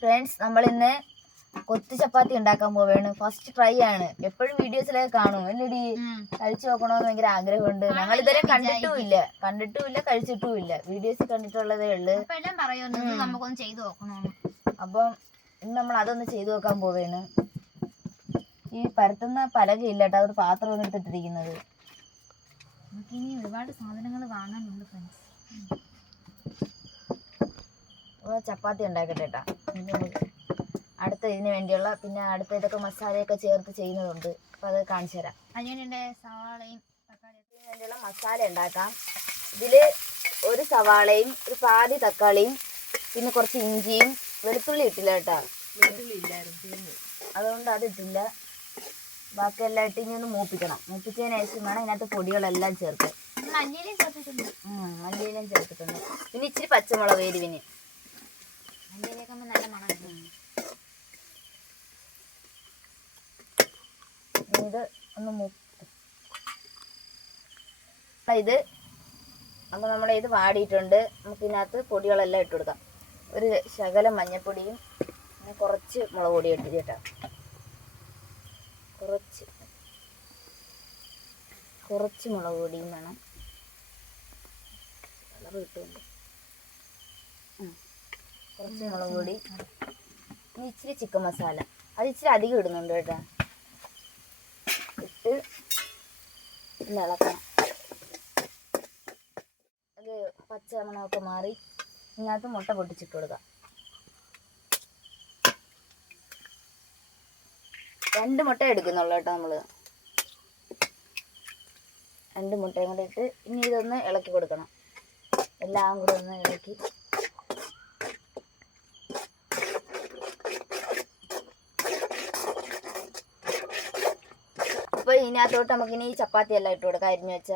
Friends നമ്മൾ ഇന്ന് കൊത്തു ചപ്പാത്തി ഉണ്ടാക്കാൻ പോവുകയാണ്. ഫസ്റ്റ് ട്രൈ ആണ്. എപ്പോഴും വീഡിയോസിലൊക്കെ കാണും. എന്നടി കഴിച്ചു നോക്കണമെന്ന് ഭയങ്കര ആഗ്രഹമുണ്ട്. ഞങ്ങൾ ഇതുവരെ കണ്ടിട്ടും ഇല്ല കണ്ടിട്ടും ഇല്ല കഴിച്ചിട്ടും ഇല്ല വീഡിയോസ് കണ്ടിട്ടുള്ളതേ ഉള്ളു. അപ്പൊ എല്ലാം നമുക്കൊന്ന് ചെയ്തു നോക്കണം അപ്പം ഇന്ന് നമ്മൾ അതൊന്ന് ചെയ്തു നോക്കാൻ പോവുകയാണ്. ഈ പരത്തുന്ന പലകയില്ല കേട്ടോ. അതൊരു പാത്രം ഒന്നും എടുത്തിട്ടിരിക്കുന്നത് ഒരുപാട് സാധനങ്ങൾ വാങ്ങാനുണ്ട് ഫ്രണ്ട്സ് ചപ്പാത്തി ഉണ്ടാക്കട്ടെ കേട്ടോ അടുത്ത ഇതിന് വേണ്ടിയുള്ള പിന്നെ അടുത്ത ഇതൊക്കെ മസാലയൊക്കെ ചേർത്ത് ചെയ്യുന്നതുണ്ട്. അപ്പോൾ അത് കാണിച്ചു തരാം. അതിനുവേണ്ടി സവാളയും തക്കാളിയും. വേണ്ടിയുള്ള മസാല ഉണ്ടാക്കാം. ഇതിൽ ഒരു സവാളയും ഒരു പാതി തക്കാളിയും പിന്നെ കുറച്ച് ഇഞ്ചിയും വെളുത്തുള്ളി ഇട്ടില്ല കേട്ടോ. അതുകൊണ്ട് അത് ഇട്ടില്ല. ബാക്കിയെല്ലാം ഇട്ട് ഇനി ഒന്ന് മൂപ്പിക്കണം. മൂപ്പിച്ചതിന് ശേഷം വേണം ഇതിനകത്ത് പൊടികളെല്ലാം ചേർത്ത്. മഞ്ഞയിലും ചേർത്തിട്ടുണ്ട്. മല്ലിയിലും ചേർത്തിട്ടുണ്ട്. പിന്നെ ഇച്ചിരി പച്ചമുളക് എരിവിന് മഞ്ഞയിലേക്ക് ആകുമ്പോൾ നല്ല മണം കിട്ടും. ഇനി ഇത് ഒന്ന് മൂ ആ, ഇത്. അപ്പോൾ നമ്മുടെ ഇത് വാടിയിട്ടുണ്ട്. നമുക്ക് ഇതിനകത്ത് പൊടികളെല്ലാം ഇട്ട് കൊടുക്കാം. ഒരു ശകലം മഞ്ഞപ്പൊടിയും പിന്നെ കുറച്ച് മുളക് പൊടി ഇട്ട് കേട്ടോ. കുറച്ച്. കുറച്ച് മുളക് പൊടിയും വേണം. കളർ കിട്ടുന്നുണ്ട് കുറച്ച് മുളക് പൊടി. ഇച്ചിരി ചിക്കൻ മസാല. അത് ഇച്ചിരി അധികം ഇടുന്നുണ്ട് കേട്ടോ. ഇട്ട് ഒന്ന് ഇളക്കണം. അത് പച്ച മണമൊക്കെ മാറി ഇതിനകത്ത് മുട്ട പൊട്ടിച്ചിട്ട് കൊടുക്കാം. രണ്ട് മുട്ട എടുക്കുന്നുള്ളൂ കേട്ടോ നമ്മൾ രണ്ട് മുട്ടയും കൂടെ ഇട്ട് ഇനി ഇതൊന്ന് ഇളക്കി കൊടുക്കണം. എല്ലാം കൂടെ ഒന്ന് ഇളക്കി അപ്പോൾ ഇതിനകത്തോട്ട് നമുക്ക് ഇനി ചപ്പാത്തി എല്ലാം ഇട്ട് കൊടുക്കാം അരിഞ്ഞു വെച്ച.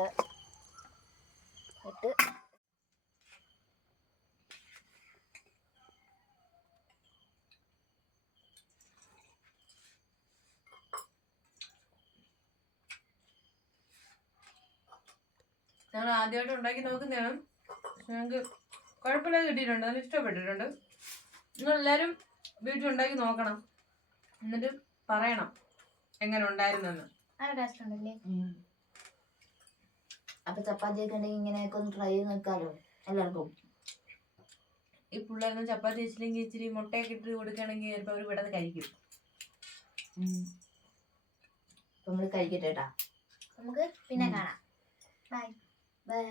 ഇട്ട്. ഞങ്ങൾ ആദ്യമായിട്ട് ഉണ്ടാക്കി നോക്കുന്നതാണ്. ഞങ്ങൾക്ക് കുഴപ്പമില്ലാതെ കിട്ടിയിട്ടുണ്ട് നല്ല ഇഷ്ടപ്പെട്ടിട്ടുണ്ട്. നിങ്ങൾ എല്ലാവരും വീട്ടിൽ ഉണ്ടാക്കി നോക്കണം. എന്നിട്ട് പറയണം എങ്ങനെ ഉണ്ടായിരുന്നെന്ന്. നല്ല ടേസ്റ്റ് ഉണ്ടല്ലേ? അപ്പോൾ ചപ്പാത്തിയൊക്കെ ഉണ്ടെങ്കിൽ ഇങ്ങനെയൊക്കെ ഒന്ന് ട്രൈ ചെയ്ത് നോക്കാമല്ലോ എല്ലാവർക്കും. ഈ പിള്ളേരൊന്നും ചപ്പാത്തി വെച്ചില്ലെങ്കിൽ ഇച്ചിരി മുട്ടയൊക്കെ ഇട്ട് കൊടുക്കുകയാണെങ്കിൽ ചിലപ്പോൾ അവർ ഇവിടെ കഴിക്കും. നമ്മൾ കഴിക്കട്ടെ കേട്ടാ നമുക്ക് പിന്നെ കാണാം. Bye bye